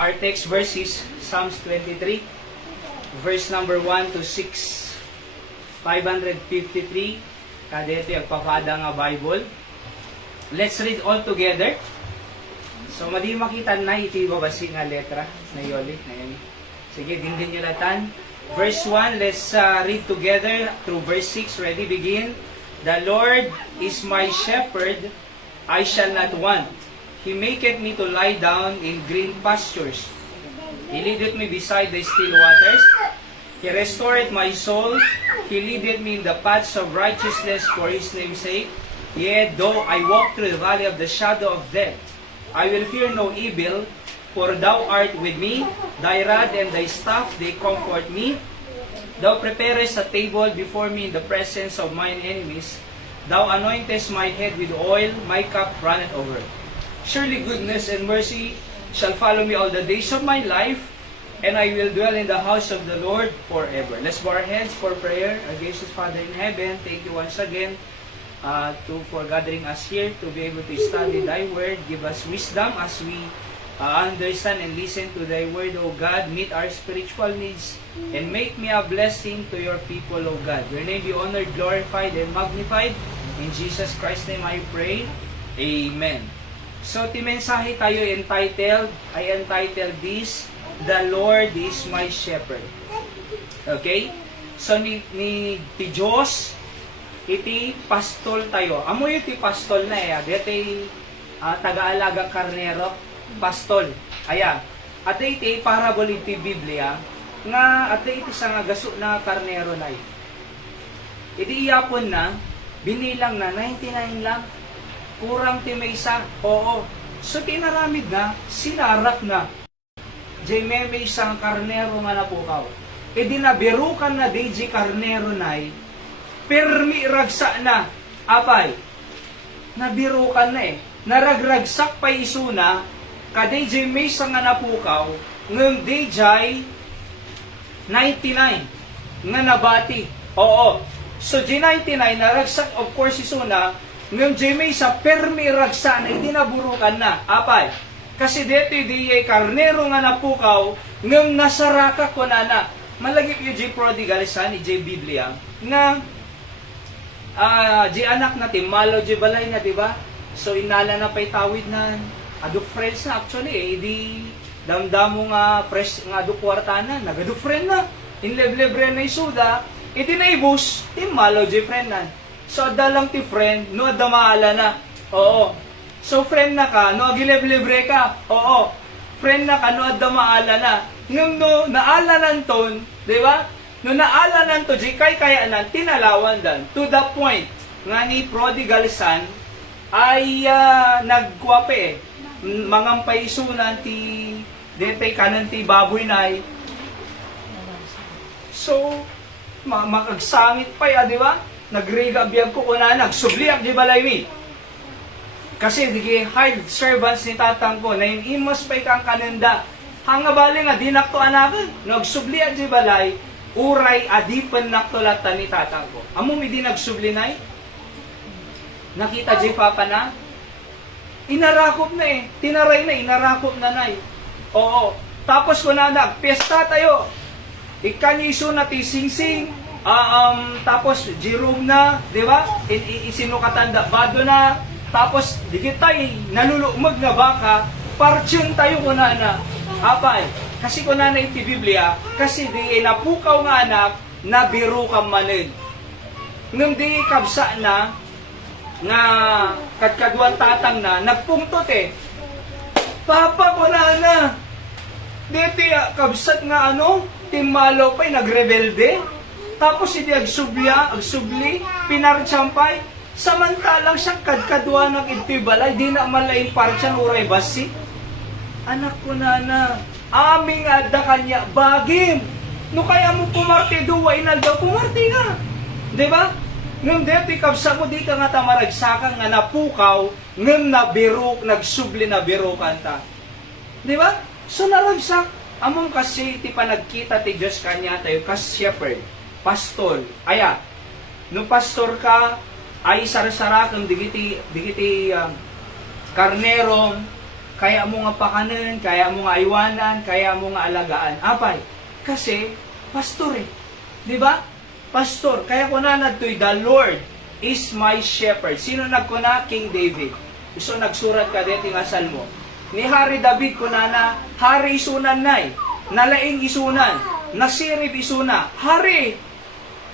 Our text verse is Psalms 23, verse number 1 to 6. 553. Kada ito yung papada nga Bible. Let's read all together. So, madi makita na iti babasi nga letra na yoli. Sige, din nyo latan. Verse 1, let's read together through verse 6. Ready, begin. The Lord is my shepherd, I shall not want. He maketh me to lie down in green pastures. He leadeth me beside the still waters. He restoreth my soul. He leadeth me in the paths of righteousness for His name's sake. Yea, though I walk through the valley of the shadow of death, I will fear no evil, for Thou art with me. Thy rod and Thy staff, they comfort me. Thou preparest a table before me in the presence of mine enemies. Thou anointest my head with oil, my cup runneth over. Surely goodness and mercy shall follow me all the days of my life, and I will dwell in the house of the Lord forever. Let's bow our heads for prayer. Our gracious Father in heaven, thank you once again for gathering us here to be able to study Thy Word. Give us wisdom as we understand and listen to Thy Word, O God. Meet our spiritual needs and make me a blessing to Your people, O God. Your name be honored, glorified, and magnified. In Jesus Christ's name I pray. Amen. So, ti mensahe tayo entitled this, The Lord is my shepherd. Okay? So, ni ti Diyos, iti pastol tayo. Amo yung ti pastol na dito taga-alagang karnero, pastol. Aya, at iti parabol iti Biblia, nga at iti sa nga gaso na karnero na iti iyapon na, binilang na, 99 lang. Kurang ti may isa, oo. So, tinaramid na, sinarak na. Jay may isang karnero nga napukaw. E di nabirukan na DJ karnero na'y, permi ragsa na, apay. Nabirukan na naragragsak pa isuna, ka DJ may isang nga napukaw, ng DJ 99, nga nabati. Oo. So, G99, naragsak, of course, isuna, ngayon, Jimmy, sa permi ragsa na, hindi naburukan na. Apay. Kasi dito, di karnero nga napukaw, ngayon nasaraka ko na. Malagip yung J. Prodigal son, ni J. Biblia, nga, J. anak na, timalo, J. balay na, diba? So, inala na pa'y tawid na, adu friends na, actually, di, damdamo nga, fresh nga, adu kwarta na, nagadu friend na, inleble-bre na isuda, iti na ibus, timalo, J. friend na. So, adalang ti friend, no adamaala na. Oo. So, friend na ka, no agileb-libre ka. Oo. Friend na ka, no adamaala na. Nung no, naala nanton, di ba? No naala nanto, di kaya na, tinalawan dan. To the point, nga ni prodigal son, ay nagkwape, mangampay sunan ti, detay kanan ti baboy na. So, makagsangit pa di ba? Nagregabiyag ko na, nagsubliak di balay mi. Kasi di hired servants ni tatang ko, na yung imos pa ikang kanenda. Hanga bali nga, di nakto anakan. Nagsubliak di balay, uray adipan nakto latan ni tatang ko. Amo mi di nagsubli na nakita di papa na, inarakop na tinaray na, inarakop na Oo. Tapos ko na piyesta tayo. Ikanyiso na ti sing-sing. Tapos Jerome na, di ba? Isinukatanda bado na. Tapos digitay nalulumag na baka, parchun tayo kuna na. Apay, kasi kuna na iti Biblia, kasi di napukaw nga anak, nabiru ka manid. Nung di kabsa na, nga kadkaduan tatang na, nagpungtot Papa kuna na. Dito kabsat nga timalo pa'y nagrebelde. Tapos hindi agsubli, pinarchampay. Samantalang siyang kadkadwa ng itibalay, di na malaing parchan uray basi. Anak ko na, aming adda kanya, bagim. No kaya mo pumarte duwa, inaldaw, pumarte nga. Diba? Ngam deti kapsa mo, di ka nga tamaragsakan nga napukaw, ngam nabirok, nagsubli na birokan ta. Diba? So naragsak, among kasi ti panagkita ti Diyos kanya tayo, kas shepherd. Pastor. Aya, no pastor ka, ay sarasara kang digiti karnerong, kaya mo nga pakanan, kaya mo nga iwanan, kaya mo nga alagaan. Apay, kasi, pastor eh. Di ba? Pastor, kaya ko na nagtoy, the Lord is my shepherd. Sino nagkuna? King David. So, nagsurat ka dito nga salmo. Ni Hari David kunana, Hari isunan nay, nalaing isunan, nasirib isuna, Hari,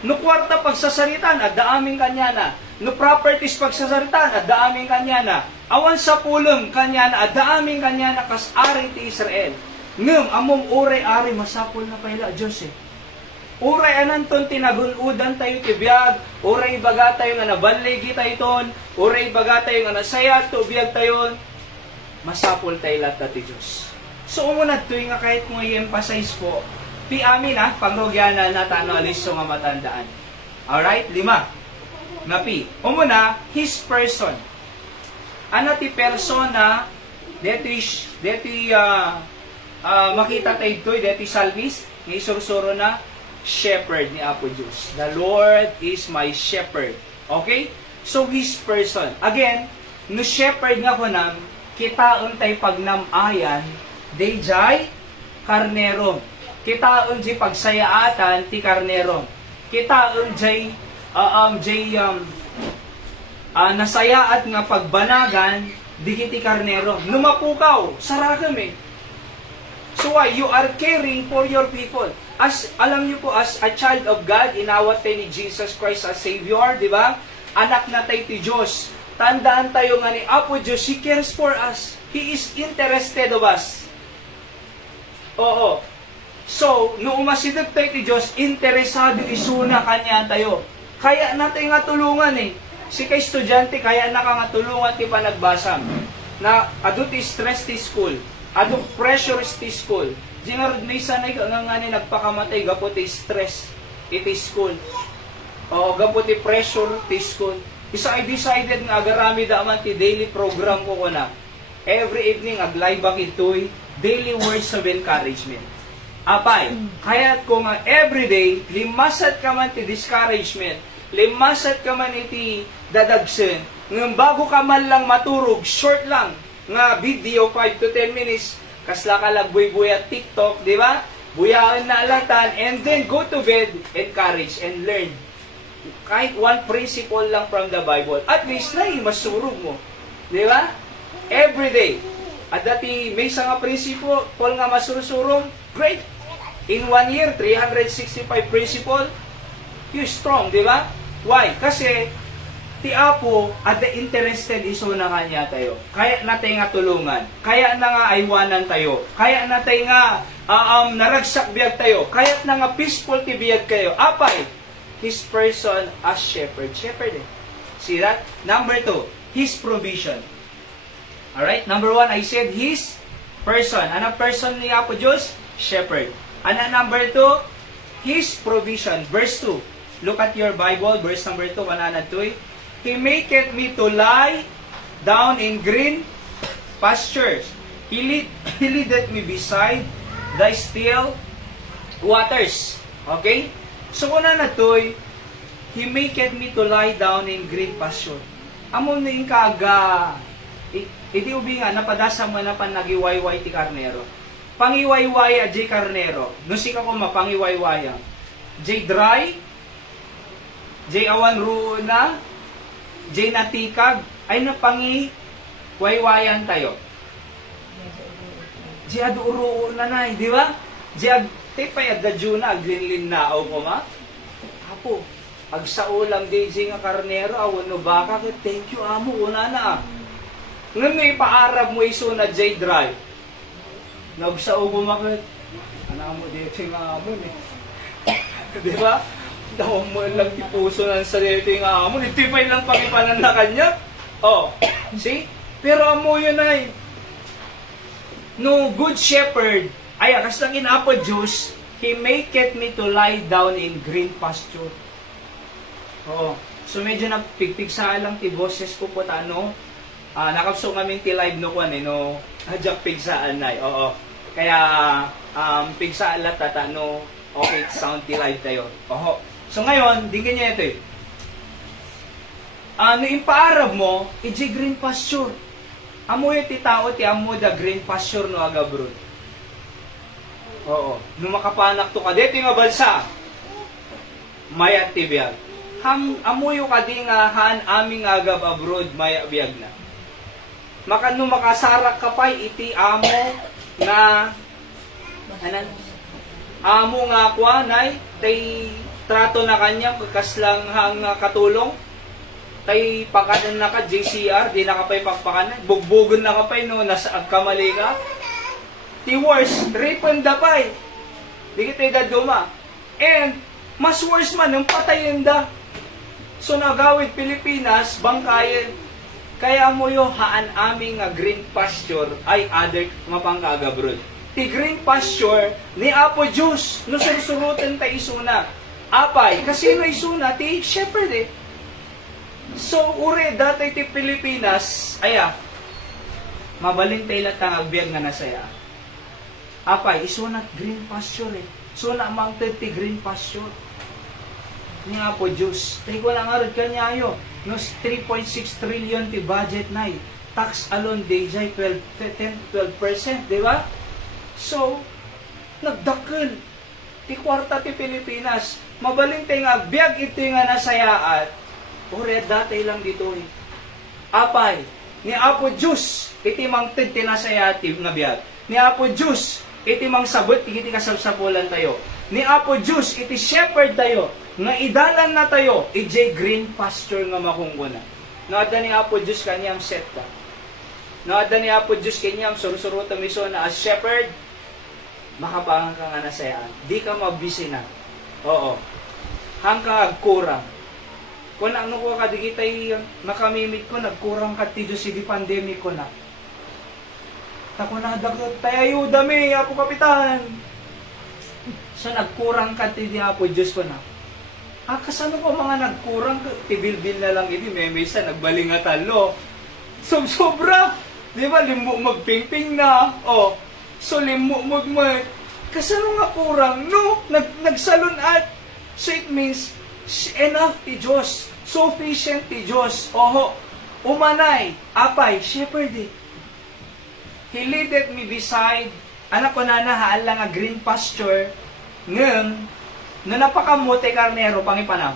no kwarta pagsasaritan, at daaming kanya na, no properties pagsasaritan, at daaming kanya na, awan sa pulong kanya na, at daaming kanya na, kas ari ti Israel. Ngem, among uray-ari, masapol na pala, Diyos eh. Uray ananton tinagunudan tayo tibiyag, uray baga tayo nga nabanligi tayo ton, uray baga tayo nga nasaya to biyag tayon, masapol tayo lahat ti Diyos. So umunad to nga kahit mo i-emphasize po, pi amin pangrogyanan na tano aliso nga matandaan. Alright, 5. Nga pi, umuna, His person. Ana ti persona, deti makita tayo ito, deti salmis, nga isursuro na, shepherd ni Apo Diyos. The Lord is my shepherd. Okay? So, His person. Again, no shepherd nga ko nang, kitaon tay pagnamayan, day jay, karnero. Kitaon jay pagsayaatan, ti karnero. Kitaon jay, nasayaat nga pagbanagan, digiti karnero. Numapukaw, sarakam eh. So why? You are caring for your people. As, alam niyo po, as a child of God, inawat tayo ni Jesus Christ as Savior, di ba? Anak na tayo ti Diyos. Tandaan tayo nga ni Apo Diyos, He cares for us. He is interested of us. Oo. So, no umasidag tayo ti Diyos, interesado isuna kanya tayo. Kaya natin nga tulungan eh. Si kay estudyante, kaya na ka nga tulungan ti panagbasam. Na adu ti stress ti school. Adu pressure ti school. Ginarod may sanay nga ni nagpakamatay gapo ti stress iti school. O gapo ti pressure ti school. Isa I decided nga agarami daman ti daily program ko na. Every evening aglay bakit to'y daily words of encouragement. Apay, kaya ko nga everyday limasat ka man ti discouragement, limasat ka man iti dadagsen, ng bago ka man lang maturog, short lang nga video 5 to 10 minutes, kasla ka lang buy-buy at TikTok, di ba? Buyaan na alatan, and then go to bed, encourage and learn. Kahit one principle lang from the Bible, at least na masurog mo. Di ba? Every day. At dati may isa nga principle, nga masusurong, great. In 1 year, 365 principle, you're strong, di ba? Why? Kasi, ti Apo, at the interested iso na kanya tayo. Kaya natin nga tulungan. Kaya na nga aywanan tayo. Kaya natin nga naragsak biyag tayo. Kaya na nga peaceful ti biyag kayo. Apay, His person as shepherd. Shepherd eh. See that? Number 2, His provision. Alright? Number 1, I said His person. Ano person ni Apo Diyos? Shepherd. Ano number 2? His provision. Verse 2. Look at your Bible. Verse number 2. Mananad 2. He maketh me to lie down in green pastures. He leadeth me beside the still waters. Okay? So, una na to'y, He maketh me to lie down in green pasture. Amon na yung kaga, hindi ubi nga, napadasa mo na pan nagiwayway ti karnero. Pangiwayway a jay karnero. Nusika ko mapangiwayway a. Jay dry, jay awan ruo na, jay natikag, ay napangi waywayan tayo. Jay aduuro na na, di ba? Jay tipay adadyo na, aglinlin na, o ko ma? Apo, agsaulam di jay nga karnero, awan no baka, thank you amo, una na. Ngayon may paarab mo iso na jay dry. Nagsao ko makit, anak mo dito nga amon eh. Di ba? Dawang mo lang tipuso ng salito yung amon. Itipay lang pakipanan na kanya. Oh, see? Pero amo yun ay, no good shepherd, ay akas lang inapo Diyos, He maketh me to lie down in green pasture. Oo. So medyo nagpigpigsaan lang ti boses ko po tano. Nakapso kaming ti live no kwan eh, no, adjak pigsaan na. Oo. Kaya, pigsaan lang tatano, okay, sound ti live tayo. Oo. So ngayon, di ganyan ito eh. No impaarab mo, iji green pasture. Amoy ti tao ti amo da green pasture no agabrod. Oo. Nung makapanak to ka, dito nga balsa. Mayat ti biyag. Amuyo ka di nga haan aming agab abroad, maya biyag na. Nung makasarak ka pa, iti amo nga, anan? Amo nga kwa, nay, tay trato na kanya, kaslang hang katulong, tay pakanan na ka, JCR, di na ka pa'y pagpakanan, bugbugon na ka pa'y, no, nasa agkamali ka. Ti worse, rape and dapay. Di kita daduma. And, mas worse man, yung patayin da. So, nagawid Pilipinas, bangkayan. Kaya mo yung haan aming green pasture ay other mapangkagabrod. Ti green pasture ni Apo Diyos, no sursurutan ta isuna. Apay, kasi no isuna, ti shepherd eh. So, ure, dati ti Pilipinas, mabaling tayo lang agbyag nga nasaya. Apay, isuna green pasture eh. Suna mounted ti green pasture. Ni Apo Diyos. Tayo ko lang arad kanyayo. No 3.6 trillion ti budget na eh. Tax alone day 10-12%, di ba? So, nagdakil. Ti kwarta ti Pilipinas. Mabaling tayo nga, biyag ito nga nasayaat. Ure, dati lang dito eh. Apay, ni Apo Diyos, iti mang tid tinasayati nga biyag. Ni Apo Diyos, iti mang sabot, iti kasabsapulan tayo. Ni Apo Diyos, iti shepherd tayo. Nga idalan na tayo, ijay green pasture nga makungkuna. Naada ni Apo Diyos kanyang set ka. Naada ni Apo Diyos kanyang surusurutan miso na as shepherd, makapangan ka nga nasayaan. Di ka mabisi na. Oo. Hanggang agkurang. Kung ano ko kadigitay nakamimit ko, nagkurang ka ti Diyos di pandemic ko na. Tako na dagot tayo ayuda Apo Kapitan. So nagkurang ka ti di Apo Diyos ko na. Kasano ko mga nagkurang, tibilbil na lang ini, may mesa, nagbalingatan, lo. Sobra, di ba, limu magpingping na, so limu magmat. Kasano nga kurang, no, nagsalon at, so it means, enough ti Diyos, sufficient ti Diyos, umanay, apay, shepherd eh. He leadeth me beside, anak ko na haan lang a green pasture, na napakamote karnero pangipanaw.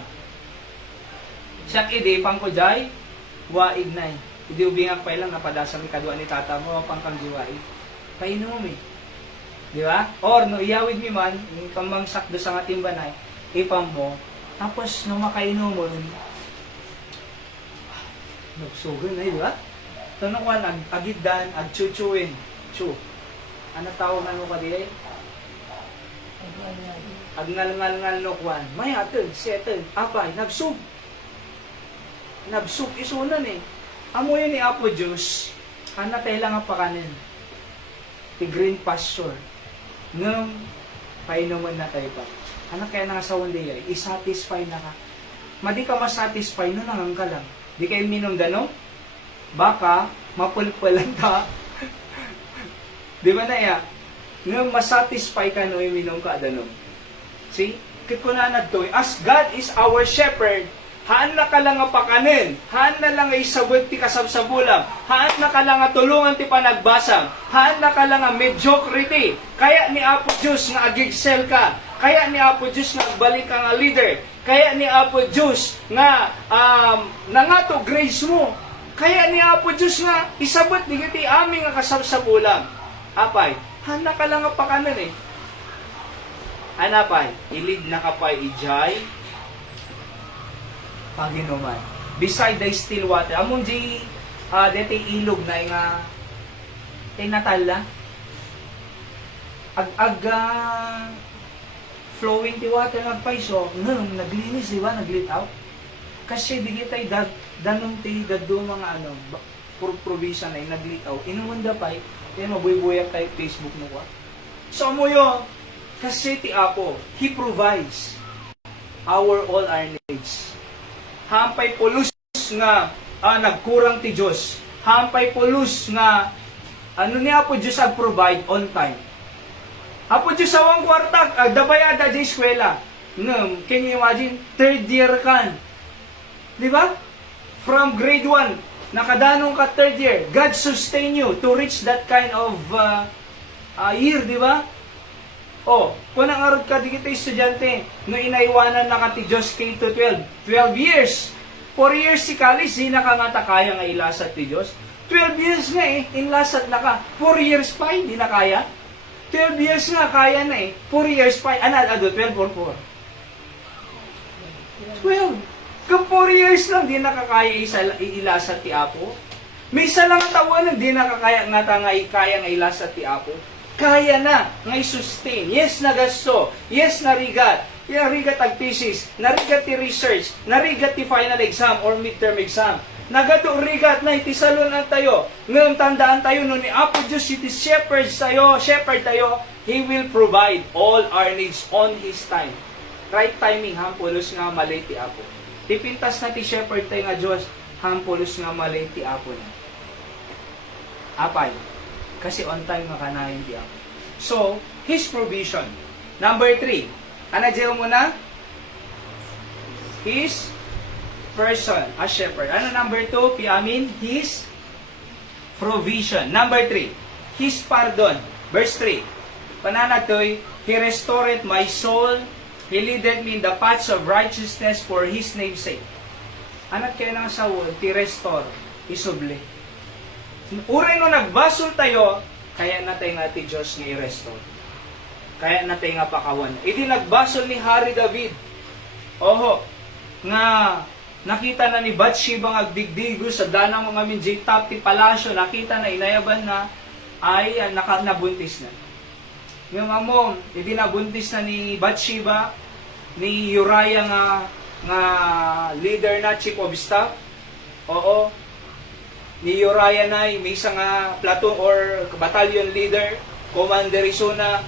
Siyak ide pangkujay, waig nay. Hindi ubingak pa ilang napadasa mi kadwa ni tata mo pangkang jiwai. Painom eh. Di ba? Or no iyawid mi man, yung kambang sakdo sa nga timbanay, ipam mo. Tapos no makainom mo, nagsugan na, di ba? Tanong ko agiddan, agchuchuin. Chu. Ano tawag ano ka di eh? Agngal-ngal-ngal nokwan. May atid, setid, apay, nabsub. Nabsub, isunan eh. Amo yun ni Apo Diyos, hanatay lang ang pakanin. Ti green pasture. Ngam, painuman na tayo pa. Anak kaya nangasawan di ay, isatisfy na ka. Madi ka masatisfy, no nangang ka lang. Di kayo minom danom? Baka, mapulpulan ka. Di ba na ya? Ngam, masatisfy ka no, minom ka danom. See? Kikunanad to. As God is our shepherd, haan na ka lang nga pakanin, haan na lang nga isabot ti kasabsabulam, haan na ka lang nga tulungan ti panagbasang, haan na ka lang nga mediocrity. Kaya ni Apo Diyos nga agigsel ka, kaya ni Apo Diyos nga agbalik ka nga leader, kaya ni Apo Diyos nga nangato grace mo, kaya ni Apo Diyos nga isabot di ti aming nga kasabsabulam. Apay, haan na ka lang nga pakanin eh. Anapay, ilid na kapay ijay, Panginoon. Beside the still water. Among di, deti ilog na nga, tinatala. Flowing ti water nagpaiso, naglinis, di ba? Naglitaw. Kasi di kita'y danong ti dado mga probinsya na naglitaw. Inuwanda pa'y, kaya mabuy-buyak tayo Facebook mo ko. So mo yun, kasi ti Apo, He provides our all our needs. Hampay pulus nga nagkurang ti Diyos. Hampay pulus nga ni Apo Diyos provide on time. Apo Diyos awang kwarta, dabayada di eskwela. Can you imagine? Third year kan. Di ba? From grade 1, nakadanong ka third year, God sustain you to reach that kind of year, di ba? O, kung nangarod ka, di kita estudyante, no inaiwanan na ka ti Diyos K to 12, 12 years. 4 years si college, di na ka nga kaya nga ilasat ti Diyos. 12 years nga inlasat na ka. 4 years pa, hindi na kaya. 12 years nga, kaya na 4 years pa, 12 or 4? 12. Kung 4 years lang, di nakakaya ilasat ti Apo. May isa lang taon, di nakakaya kaya nga ilasat ti Apo. Kaya na, ngay sustain. Yes, nagasto. Yes, narigat. Narigat ang thesis. Narigat ti research. Narigat ti final exam or midterm exam. Nagato rigat na itisalon na tayo. Ngayon tandaan tayo, no ni Apo Diyos, iti shepherd tayo, He will provide all our needs on His time. Right timing, hampulos nga malay ti Apo. Tipintas na ti shepherd tayo nga Diyos, hampulos nga malay ti Apo na. Apay. Kasi on time makanayin di ako. So, His provision. Number 3. Anadyo mo na? His person as shepherd. Ano number 2? Piamin, His provision. Number 3. His pardon. Verse 3. Pananatoy, He restored my soul. He leaded me in the paths of righteousness for His name's sake. Anat kayo ng Saul, ti-restore, isubli. Uray no nagbasol tayo, kaya natay nga ti Diyos nga i-restore. Kaya natay nga pakawan. Idi nagbasol ni Hari David. Oho, nga nakita na ni Bathsheba nga agdigdigo sa danang mga minjay top ti palasyo, nakita na inayaban na ay nabuntis na. Yung among, idi nabuntis na ni Bathsheba, ni Uriah nga leader na chief of staff. Oo, ni Uriah na may isang platoon or battalion leader, commander isuna,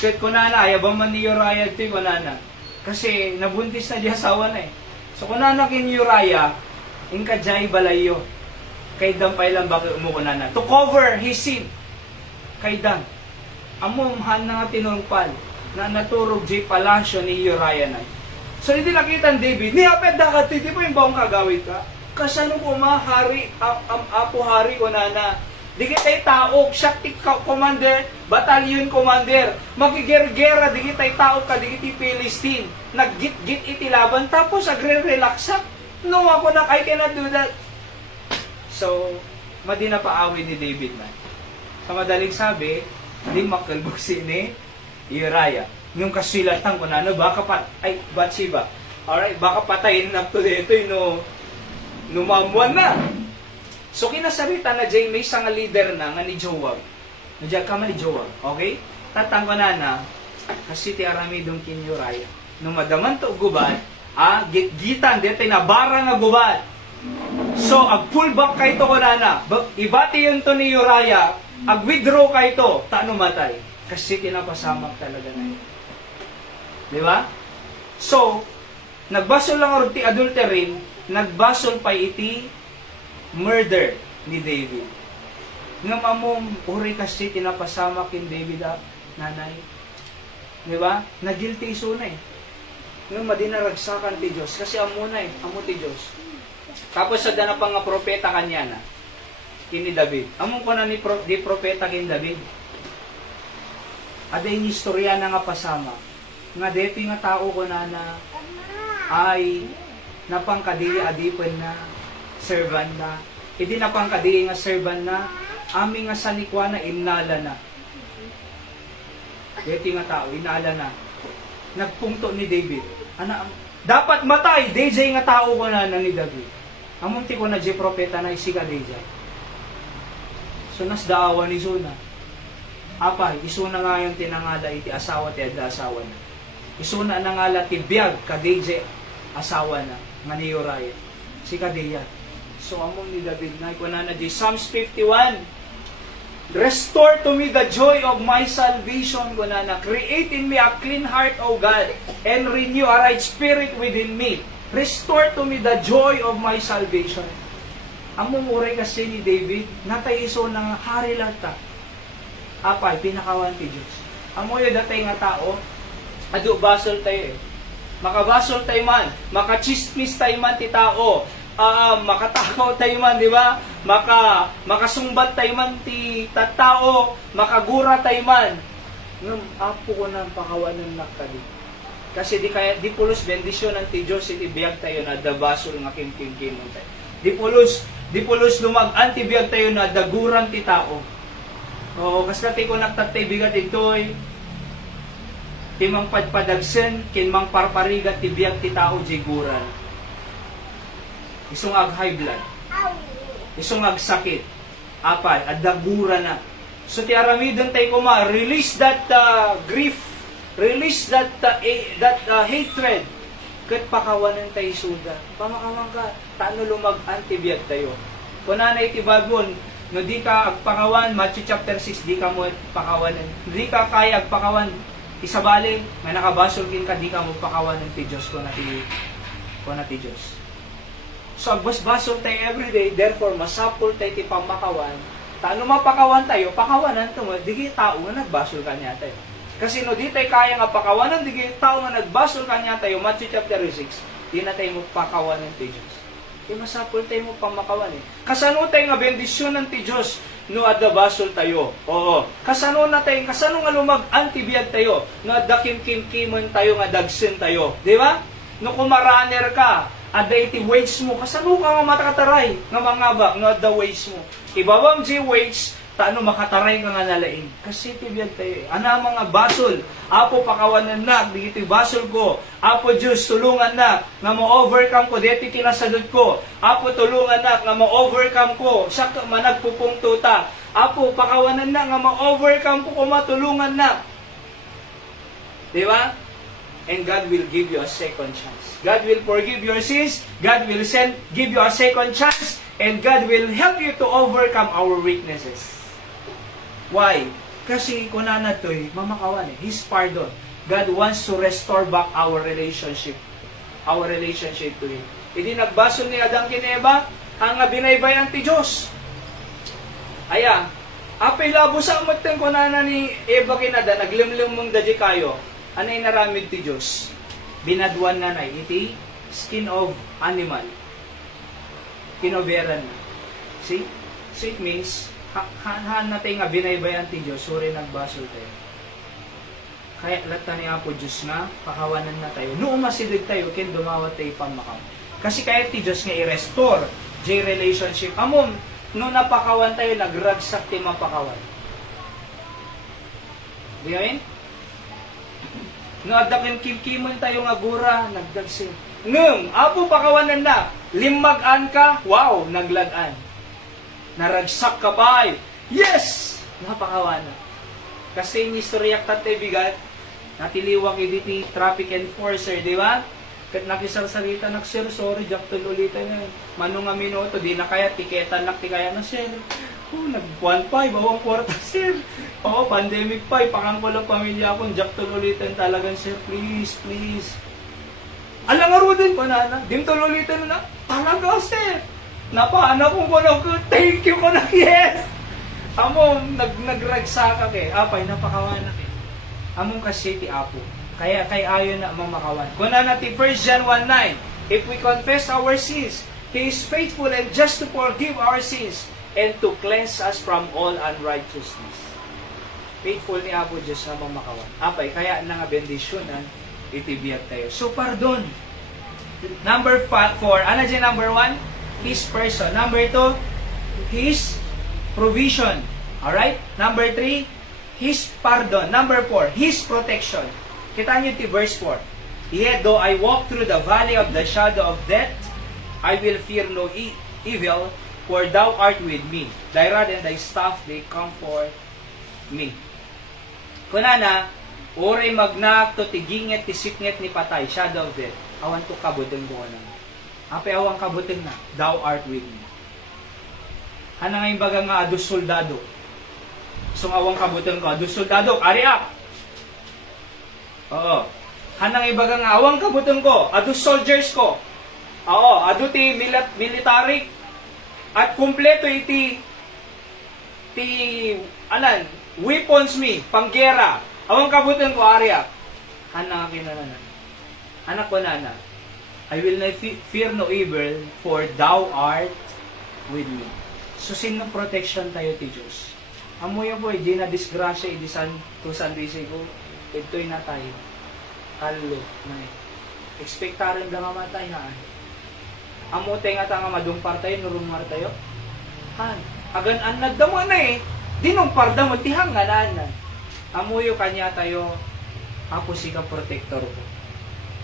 kahit kunana, ayabang man ni Uriah ito yung kunana. Kasi nabuntis na di asawa na So kunana kin Uriah, inka jay balayo, kay dampay lang bakit umukunana. To cover his sin, kay dam. Amumhan na nga tinungpal, na naturog jay palasyo ni Uriah na. So hindi nakita ni David, ni apet dakat, hindi po yung bawang kagawit ka. Kasano ko mahari, apo hari ko na di kita'y taok, siya ti commander, battalion commander, magigergera, di kita'y taok ka, di kita'y Philistine, naggit-git iti laban, tapos agre-relaxak. No, ako na, I cannot do that. So, madi na paawin ni David na. Sa madaling sabi, di makalbog ni Uriah. Yung kasilatan ko na, baka Bathsheba. Alright, baka patayin na to dito, numamuan na. So, kinasarita na dyan, may isang leader na, nga ni Joab. Nadyan ka man ni Joab, okay? Tatang ko na, kasi ti aramidong kin Uriah. Nung madaman to gubad, gitan, dito na bara nga gubad. So, ag-pull back kay to ko na, ibati yun to ni Uriah, ag-withdraw kay to, taano matay. Kasi tinapasamak talaga na yun. Di ba? So, nagbasol lang ti adulterin, nagbasol pa iti murder ni David. Nga mamong uri kasi tinapasama kin David nanay. Di ba? Nagilty iso na Nga madinaragsakan ti Diyos. Kasi amo na amo ti Diyos. Tapos sa dana pang propeta kanya na. Kini David. Among ko na di propeta kin David. Ada yung istorya na nga pasama. Nga depi nga tao ko na ay napangkadili adipen na servant na. Hindi napangkadili nga servant na aming nga sanikwa na inala na. Depi nga tao, inala na. Nagpungto ni David. Dapat matay, DJ nga tao ko na ni David. Among ti ko na di propeta na isika DJ. So nas daawa ni Zuna. Apay, isuna nga yung tinangala iti asawa ti adda asawa na. Isuna na nga la ti biyag ka DJ asawa na nga ni Uriah. Si Kadeya. So among ni David na ikunana di Psalms 51. Restore to me the joy of my salvation kunana. Create in me a clean heart, O God, and renew a right spirit within me. Restore to me the joy of my salvation. Among uray kasi ni David, natay iso ng hari lang ta. Apay, pinakawan ti Diyos. Amo yung datay nga tao, adu basol tayo makabasol tayo man, makachismis tayo man ti tao, makatakaw tayo man, di ba? makasumbat tayo man ti tattao, makagura tayo man. Ngam, apo ko nang pakawanan na kadi. Kasi di pulos bendisyon ng ti Diyos iti biyag tayo na dabasol nga kim-kim-kimon tayo. Di pulos lumag-an ti biyag tayo na daguran ti tao. Oo, kasi ti ko nagtatay bigat ito'y timang padpadagsen, kinmang parparigat ti biyag ti tao jiguran. Isong ag high blood. Isong ag sakit. Apay, adaguran na. So ti aramidon tayo release that grief, release that hatred. Kat pakawanan tayo suda. Pamakaman ka, taano lumag-antibiyag tayo. Kung nanay ti bagon, no di ka agpakawan, Matthew chapter 6, di ka mo pakawanan. Di ka kaya agpakawan, isabali, nga nakabasol kin ka, di ka mo pakawanan ti Diyos ko na ti Diyos. So agbasbasol tayo everyday, therefore masapol tayo ti pamakawan. Taano mapakawan tayo, pakawanan to mo, di tao nga nagbasol ka niya tayo. Kasi no di tayo kaya nga pakawanan, di tao nga nagbasol ka niya tayo, Matthew chapter 6, di na tayo mo pakawanan ti Diyos. Di masapol tayo mo pamakawan eh. Kasano tayo nga bendisyon ng ti Diyos, no adda basol tayo. Oo. Kasano nga lumag-antibiyag tayo, no adda kim-kim-kimon tayo nga dagsin tayo. Di ba? No kumaraner ka, adda iti wage mo, kasano ka nga matakataray, nga mangaba, no adda wage mo. Ibawang di wage, taano makataray ka nga nalaing. Kasi tibiyag tayo. Ana mga basol, apo pakawanan na, di iti basol ko. Apo Diyos, tulungan na, nga ma-overcome ko, deti kinasadod ko. Apo tulungan na, nga ma-overcome ko, sa managpupong tuta. Apo pakawanan na, nga ma-overcome ko, matulungan na. Di ba? And God will give you a second chance. God will forgive your sins. God will give you a second chance. And God will help you to overcome our weaknesses. Why? Kasi kunana to'y mamakawan eh. His pardon. God wants to restore back our relationship to Him. Hindi nagbasol ni Adang kineba, ang binaybayan ti Diyos. Aya, apay labo sa amateng kunana ni Eva kinada, naglimlim mong dadya kayo, anay naramid ti Diyos. Binadwan na na, iti skin of animal. Kinoveran na. See? So it means, han natin nga binaybayan ti Diyos, suri nagbasol tayo. Kaya lata ni Apo Diyos nga, pakawanan na tayo. Noong masidig tayo, kin dumawat tayo pamakam. Kasi kaya ti Diyos nga i-restore J relationship. Amom, no napakawan tayo, nagragsak ti mapakawan. Di yun? No adakin kimkimon tayo nga gura, nagdagsin. Nung, Apo pakawanan na, limagan ka, wow, naglagan. Naragsak ka ba? Yes! Napakawana. Kasi yung istoryak tatay bigat, natiliwang editi traffic enforcer, di ba? Kat nakisarsarita, nagsir, sorry, jaktol ulitan na. Manong nga minuto, di na kaya, tiketan lang, tikaya na, sir. Nag-1.5, bawang kwarta, sir. Oo, pandemic pa, ipakang ko lang pamilya akong jaktol ulitan talagang, sir, please, please. Alang nga din pa na, dimtol ulitan na, talaga, sir. Napahanap ko na ko, thank you ko na, yes! Among nagragsa ka kay, apay, napakawanak eh. Among kasi ti Apo, kaya ayon na mamakawan. Kung na natin 1 John 1:9, if we confess our sins, He is faithful and just to forgive our sins and to cleanse us from all unrighteousness. Faithful ni Apo Diyos na mamakawan. Apay, kaya na nga bendisyonan, itibiyag tayo. So, pardon. Number 4, ano dyan number 1? His person. Number 2, His provision. Alright? Number 3, His pardon. Number 4, His protection. Kita nyo ti verse 4. Yet though I walk through the valley of the shadow of death, I will fear no evil, for Thou art with me. Thy rod and Thy staff, they comfort me. Kunana, oray magnak to tigingit ti siknget ni patay, shadow of death. Awan to kabuteng ko na. Ape awang kabuteng na, Thou art with me. Hana ngayon baga nga adus soldado. So awang kabuteng ko, adus soldado, ari up! Oo. Hana ngayon baga nga awang kabuteng ko, adus soldiers ko. Oo, adu ti military. At kumpleto iti weapons mi, panggera. Awang kabuteng ko, ari up. Hana nga kinananan. Anak ko nana, I will not fear no evil, for Thou art with me. So, sino protection tayo ti Diyos? Amo yung po, di na disgrasya, di san, to San Luis ko, ito'y na tayo. Kalo, na expectaran lang nga matay, ha? Amo tayo nga tanga madumpar tayo, nurumar tayo. Han, agan-an nagdamo na eh. Dinumpar da mo, tihang nga na. Amo yung kanya tayo, ako si ka protector ko.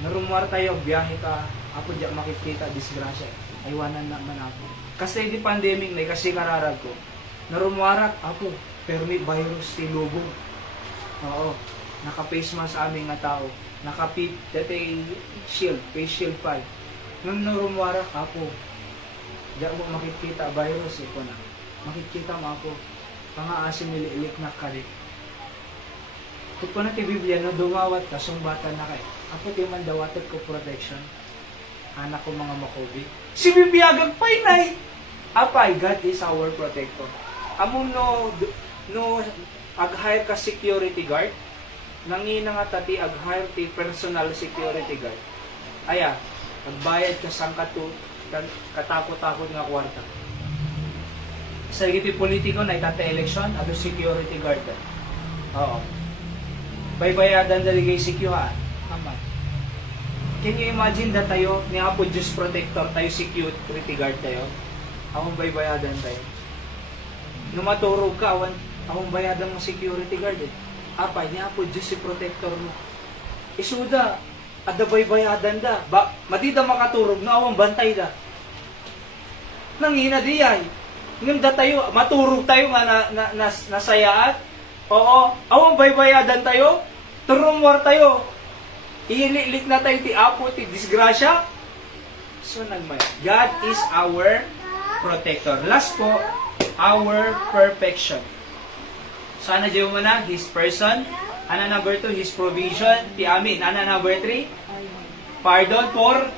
Narumar tayo, biyahe ka, ako diya makikita, disgrasya. Aywanan naman ako. Kasi di pandemic na, kasi kararag ko. Narumwarak ako, pero may virus si Lobo. Oo, naka-face mask sa aming nga tao. Naka-face shield, face shield pa. Nung narumwarak ako, diya mo makikita, virus ko na. Makikita mo ako, pang-aasin nililik na kalit. Kung po na ti Biblia, no, dumawat ka, sumbatan na kayo. Ako ti man dawatot ko protection. Anak ko mga makobi. Si Biblia agagpay na eh. Apay, God is our protector. Among no ag-hire ka security guard, nangina nga tati ag-hire ti personal security guard. Aya, agbayad ka sang katakot-takot nga kwarta. Sa ti politiko na itate election, ado security guard. Oo. Baybayadan dali kay security. Aman. Can you imagine that tayo, ni Apo Diyos protector tayo, security guard tayo? Akong baybayadan tayo. Nung maturog ka, akong bayadan ng security guard eh. Apay, ni Apo Diyos si protector mo. Isuda, ada baybayadan da. Matida makaturog na awang bantay da. Nangina di ay. Ngayon da tayo, maturog tayo nga nasayaat. Oo, awang baybayadan tayo. Turumwar tayo. Ihililik na tayo ti Apo, ti disgrasya. So nagmay. God is our protector. Last po, our perfection. Sana diyo mo na, His person. Ana number 2, His provision. Ti amin. Ana number 3, pardon for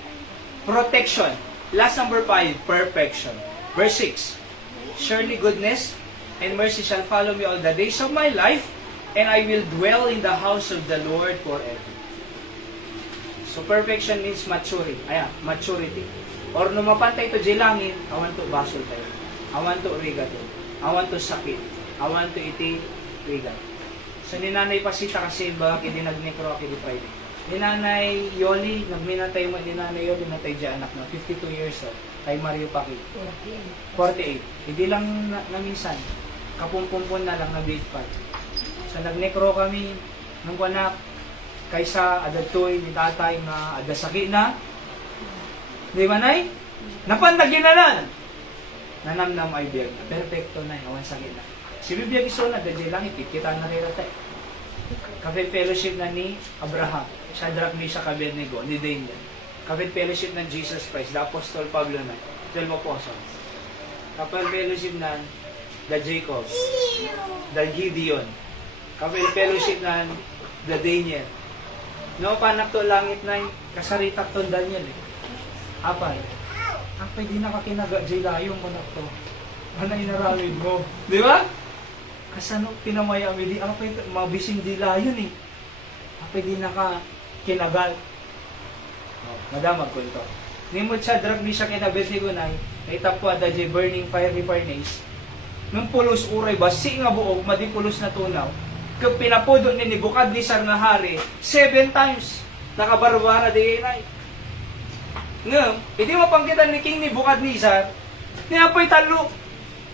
protection. Last number 5, perfection. Verse 6, surely goodness and mercy shall follow me all the days of my life, and I will dwell in the house of the Lord forever. So perfection means maturity. Maturity. Or nung mapantay ito di langit, awan to basol tayo. Awan to rigat. Awan to sakit. Awan to iti rigat. So ni Nanay Pasita kasi baka hindi nag-necro ako di Friday. Ni Nanay Yoli, nagminatay mo ni Nanay Yoli, natay di anak na 52 years old. Kay Mario Paki. 48. Hindi lang na minsan. Kapumpun na lang na big part. So nag-necro kami ng anak kaysa adatoy ni tatay nga ada sakit na. Di ba, Nay? Napandaginanan! Nanamnam ay biyag na. Perfecto na, awan sakit na. Si Biblia giso na, dadya lang kita na rin tayo. Kapit fellowship na ni Abraham, Shadrach, Meshach, Abednego, ni Daniel. Kapit fellowship ng Jesus Christ, the Apostle Pablo na, 12 apostles. Kapit fellowship ng the Jacob, the Gideon. Kapit fellowship ng the Daniel. No, panak to langit na kasaritak to Daniel eh. Apay, di nakakinaga jay layong ko na to. Ano inarawid mo? Di ba? Kasano pinamaya mi di apay mabising di layon eh. Apay di nakakinagal. Oh, madamag ko ito. Nimod siya drag mi siya kinabesi ko na itapwa da jay burning fiery furnace. Nung pulos uray basi nga buog madipulos na tunaw. Kung pinapudo ni Nebukadnezar nga hari 7 times nakabarbara di inay. Ngam, hindi mapangkitan ni King Nebukadnezar, niyapoy talo.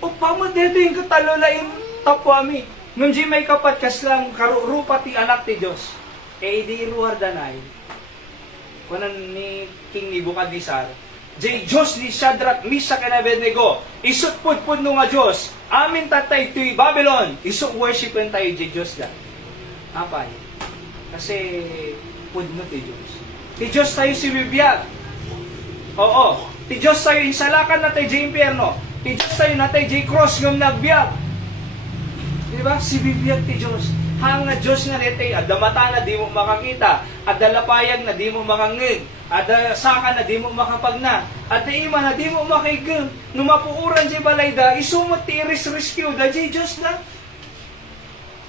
O pamo dito yung katalo lain tapwami. Ngam di may kapat kaslang karurupa ti anak ti Diyos. Di ruwar danay. Kunan ni King Nebukadnezar, J. Diyos ni Shadrach, Meshach, and Abednego, isut pudpud no nga Diyos, amin tatay tuy Babylon, isut worshipin tayo J. Diyos da. Apay? Kasi pudno ti Diyos. Ti Diyos tayo si bibiyag. Oo. Ti Diyos tayo insalakan na tayo J. Impierno. Ti Diyos tayo na tayo J. Cross ng nagbiag. Diba? Si bibiyag ti Diyos. Hang nga Diyos nga netay, adda mata na di mo makakita, adda lapayag na di mo makangig, adda saka na di mo makapagna, adda ima na di mo makigil, numapuuran si balayda, isumot ti rescue da di Diyos na.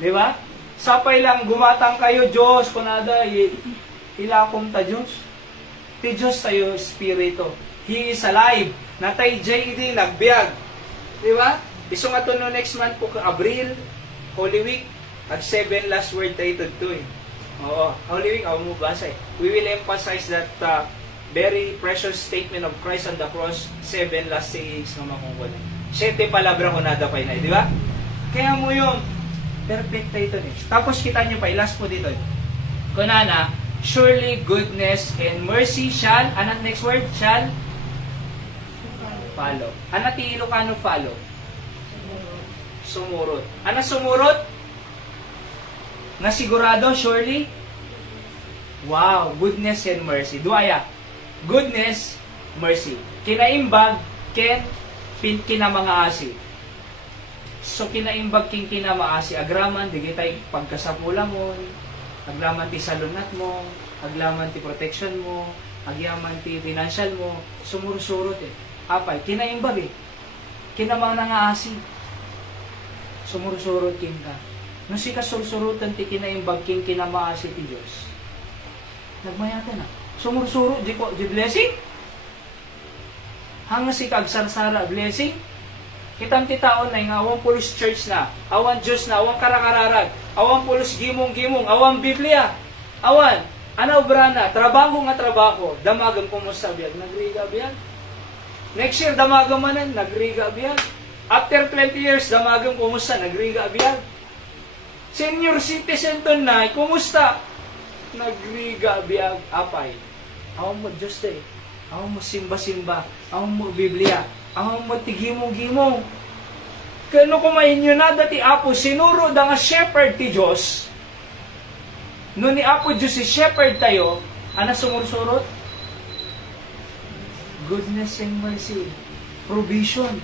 Di ba? Sapay lang gumatang kayo Diyos, kunada ilakom ta Diyos. Ti Diyos tayo Espiritu. He is alive. Natay JD nagbiag. Di ba? Iso nga to no next month po, Abril, Holy Week, at 7 last word tayo to eh. Oo, Holy Week, ako mo basa eh. We will emphasize that very precious statement of Christ on the cross, 7 last sayings na makungkol. 7 palabra ko nada pa di ba? Kaya mo yung perfect ito eh. Tapos kita nyo pa, last po dito eh. Kunana, surely goodness and mercy shall, anong next word? Shall follow. Ano ti Ilocano follow? Sumurot. Ano sumurot? Na sigurado, surely? Wow, goodness and mercy. Duaya. Goodness, mercy. Kinaimbag, kinamanga-asi. So, kinaimbag kinamaasi. Agraman, digitay pagkasapulamon, aglaman ti salunat mo, aglaman ti protection mo, agyaman ti financial mo, sumursurot eh. Apay, kinaimbag eh. Kinamanga-asi. Sumursurot ka. No si kasursurutan ti kinaimbag kinamaasi ti Diyos. Nagmayata na. Sumursurot di blessing. Hanga si kagsarsara blessing. Kitam ti taon na yung awang pulos church na, awan Diyos na, awang karakararag, awang pulos gimong-gimong, awang Biblia, awan, obra na, trabaho nga trabaho, damagang kumusta biyag, nagriga biyag. Next year, damagang manan, nagriga biyag. After 20 years, damagang kumusta, nagriga biyag. Senior citizen to na, kumusta? Nagriga biyag, apay. Awang mo Diyos eh, awang mo simba-simba, awang mo Biblia, awang mo tigimong-gimong. Kano kumain nyo na dati Apo, sinuro da nga shepherd ti Diyos. No ni Apo Diyos si shepherd tayo, ana sumursurot? Goodness and mercy. Provision.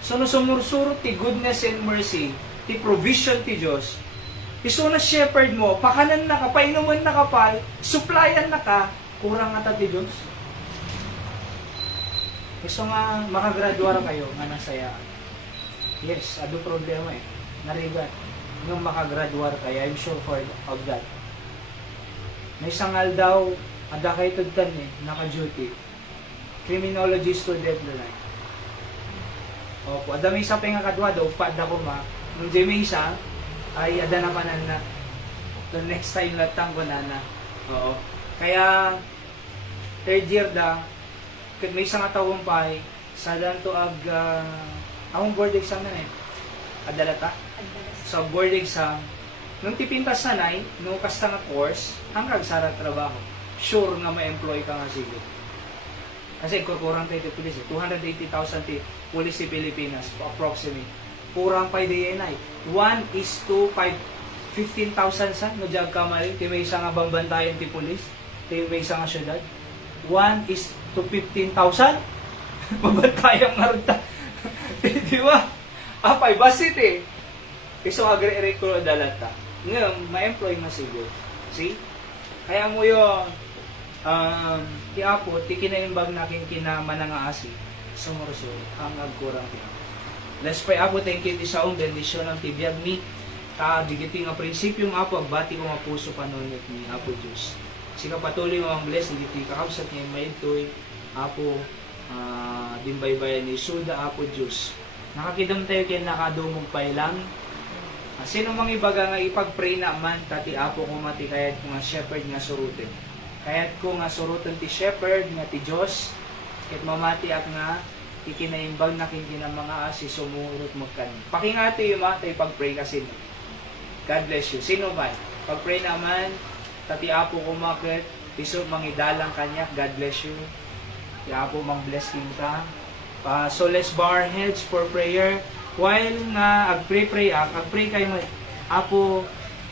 So no sumursurot ti goodness and mercy, ti provision ti Diyos. Iso na shepherd mo, pakanan na ka, painuman na ka pa, supplyan na ka, kurang nga ti Diyos. Iso nga makagraduara kayo, nga nasaya. Yes, ado problema eh. Narigat. Yung makagraduar kayo, I'm sure of that. May sangal daw, ada kayo tudkan eh, naka-duty. Criminology student na lang. Opo, ada may isa pa nga kadwa daw, pada ko ma. Nung di may isa, ay ada na panan na. The next time latang ko na. Oo. Kaya, third year da, kung may isang atawang pa ay, sa dan to akong board exam na eh. Adalata? So, board exam, nung tipintas sanay, nung kasta nga course, hanggang sa trabaho, sure nga ma-employ ka nga sige. Kasi kurang tayo ti police, 280,000 ti police ti Pilipinas, approximate. Kurang pa di yan ay. 1:15,000 sa, no jag kamali, ti may isa nga bambantayan ti police, ti may isa nga syudad. 1:15,000? Mabantayan nga rin ta. Di ba? Apay, basit eh. Iso agre-erect ko dalata. Ngayon, ma-employ nga siguro. See? Kaya mo yun, ti Apo, ti kinaimbag nakin kinamanangaasi, sumurso, ang agkurang ti Apo. Let's pray, Apo, thank you ti saong bendisyon ng tibiyag ni, digiti nga prinsipyo ng Apo, agbati ko nga puso panunit ni Apo Diyos. Sika patuloy mo ang bless, digiti kakabsat niya may ito'y, Apo, dimbaybayan ni Suda, Apo Diyos. Nakakidam tayo kaya nakadumog pa ilang. Sino mang ibaga nga ipag-pray na man, tati Apo ko mati kayat ko nga shepherd nga surutin. Kayat ko nga surutin ti shepherd nga ti Diyos, ket mamati at nga ikinaimbag na kinkin ang mga asi sumurot magkan. Pakingati yung mga tayo pag-pray kasi. God bless you. Sino ba? Pag-pray naman, tati Apo ko makit, iso mangidalang kanya, God bless you. Ti Apo mang bless kita. So let's bow our heads for prayer. While nga agpray-pray, agpray kayo mo, Apo,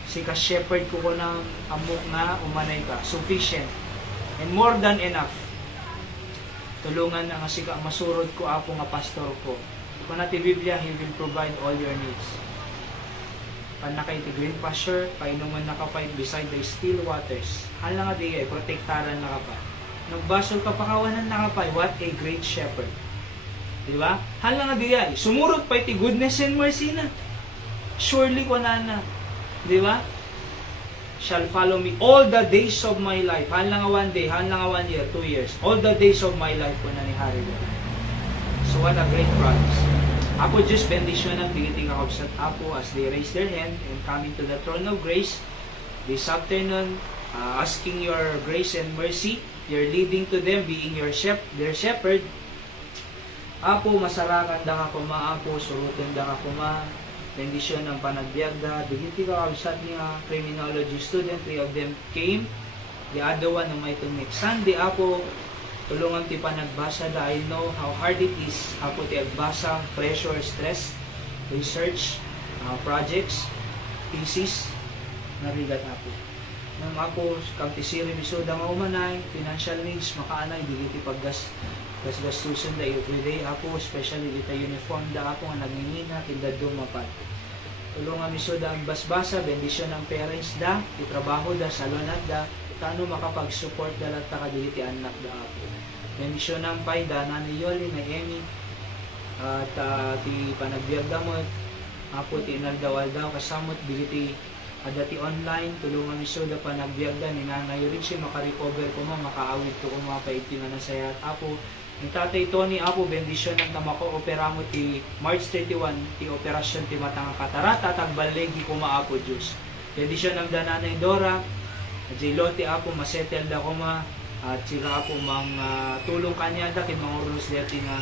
si ka-shepherd ko ng amok nga umanay ka. Sufficient. And more than enough. Tulungan na nga si ka masurod ko, Apo nga pastor ko. Kung nati Biblia, He will provide all your needs. Panakay ti green pasture, painuman na kapay beside the still waters. Hala nga di ay, protektaran na kapay. Nagbasol ka pakawanan na kapay, what a great shepherd. Diba? Hala nga di ay, sumurot pa iti goodness and mercy na. Surely ko na. Diba? Shall follow me all the days of my life. Hala nga 1 day, hala nga 1 year, 2 years. All the days of my life ko na ni Hari. So So what a great promise. Apo Diyos, bendisyon ang tigiting kakabsat Apo as they raise their hand and coming to the throne of grace this afternoon, asking your grace and mercy. You're leading to them, being their shepherd. Apo, masarakan da ka kuma, Apo, surutin da ka kuma, bendisyon ng panagbiagda, digiti kakabsat niya, criminology student, 3 of them came. The other one, nung may itong next Sunday, Apo, tulungan ti pa nagbasa da. I know how hard it is. Apo ti agbasa, pressure, stress, research, projects, thesis, narigat Apo. Nang Apo, kampisiri misoda maumanay, financial needs, makaanay, digiti paggastusin da everyday Apo, especially dita uniform da Apo nga nagingina, tinda dumapat. Tulungan misoda ang basbasa, bendisyon ng parents da, itrabaho da, salonat da, tano makapag-support dalat ta kadili ti anak da Apo. Bendisyon ng payda na ni Yoli na Emmy at ti panagbiagda mo Apo ti inaldawal daw kasamot dili ti adati online tulungan ni Soda panagbiagda ni Nanay Richie makarecover ko mo makaawit ko mga paitingan na saya Apo. Ang tatay Tony Apo bendisyon ng tamako opera mo ti March 31 ti operasyon ti matang katarata tagbalegi ko Apo Diyos. Bendisyon ng Dananay Dora Jilote Apo masettle da ko at sila Apo mang tulong kanya da kin mga rules deti nga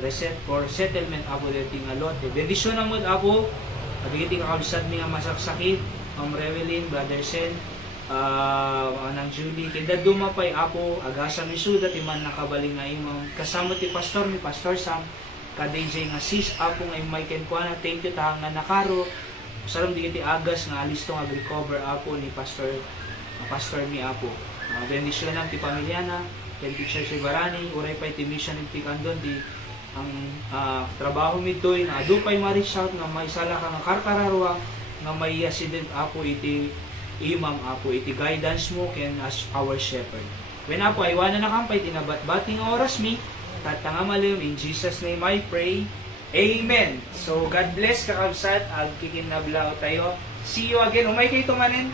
reset for settlement Apo deti nga lote. Bendisyon ng mod Apo pagiti kakabsat mi nga masaksakit Ma'am Rewelyn, Brother Sen, Anang Julie, kinda dumapay Apo, agasa mi suda ti man nakabaling nga imong kasama ti pastor mi Pastor Sam, ka DJ nga sis Apo nga may kenkwana, thank you ta nga nakaro. Saram di ti agas nga alisto nga recover Apo ni Pastor mi Apo. Bendisyon ng ti pamilya na, ken Teacher Sibarani, uray pa ti mission ng ti kandon ti ang trabaho mi toy na adupay ma-reach out nga may sala ka nga karkararwa nga may accident Apo iti imam Apo iti guidance mo ken as our shepherd. When Apo aywanan na kampay tinabat-bating oras mi tatanga malim in Jesus name I pray. Amen. So God bless kakabsat ag kikinablaw tayo. See you again. Umay kay tumanin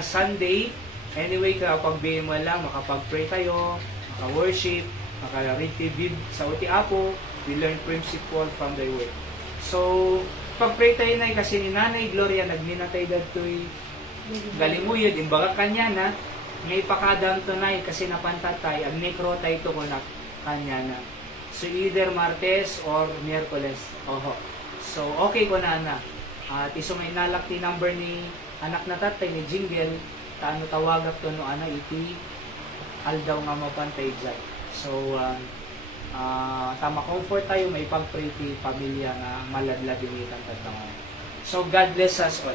Sunday. Anyway kapag bihin mo lang makapag-pray tayo, maka-worship, maka-read bib sa uti Apo, we learn principle from the word. So pag-pray tayo na kasi ni Nanay Gloria nagminatay datoy galimuyod imbaga kanya na ngay pakadam to nay kasi napantatay ang necro tayo to ko na kanya na so either Martes or Miyerkules so okay ko na at iso nga inalak ti number ni anak na tatay ni Jingle taano tawagak to no ana iti aldaw nga mapantay dyan so tama comfort tayo may pag-pray ti pamilya nga maladlad initan tatang. So God bless us all.